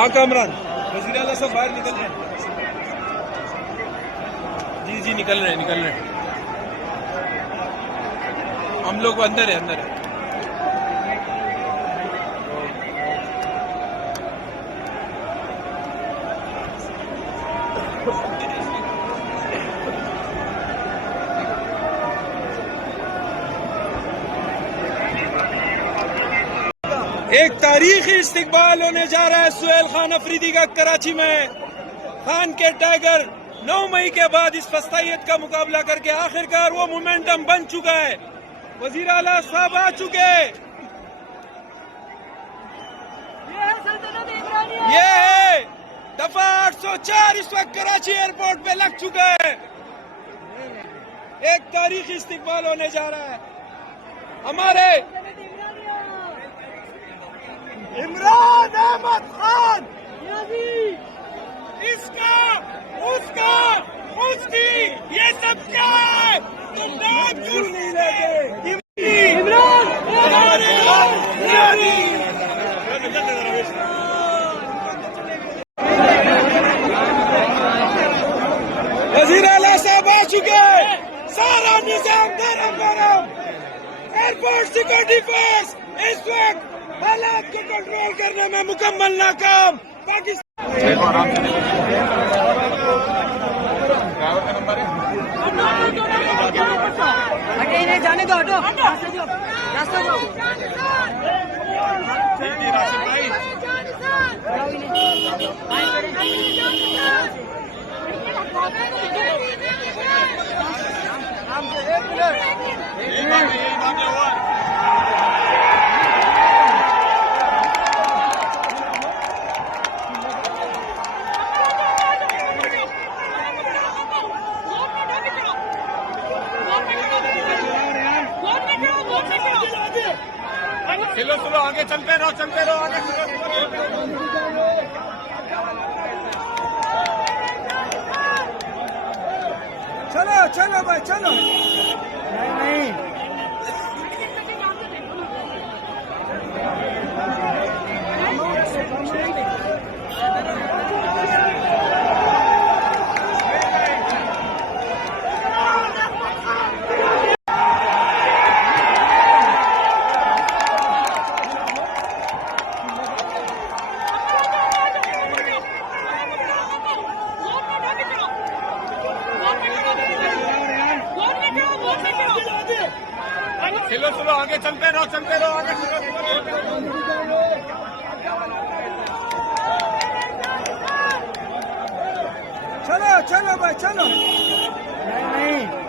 हाँ कामरान, वज़ीर आला साहब बाहर निकल रहे हैं। जी निकल रहे हैं। हम लोग अंदर है। एक तारीखी इस्तिकबाल होने जा रहा है सुहेल खान अफरीदी का कराची में। खान के टाइगर 9 मई के बाद इस फस्तायत का मुकाबला करके आखिरकार वो मोमेंटम बन चुका है। वजीर आला साहब आ चुके। ये है दफा 804 इस वक्त कराची एयरपोर्ट पे लग चुका है। एक तारीखी इस्तिकबाल होने जा रहा है। हमारे इमरान अहमद खान, इसका उसका उसकी ये सब क्या है? तुम नाम क्यों नहीं लेते? इमरान वज़ीर आला साहब आ चुके। सारा निजाम गरम। एयरपोर्ट सिक्योरिटी फोर्स इस वक्त हालात को कंट्रोल करने में मुकम्मल नाकाम। जाने दो, हटो, रास्ता दो। चलो आगे चलते रहो आगे चलो भाई चलो। नहीं चलो आगे चलते रहो आगे चलो भाई चलो। नहीं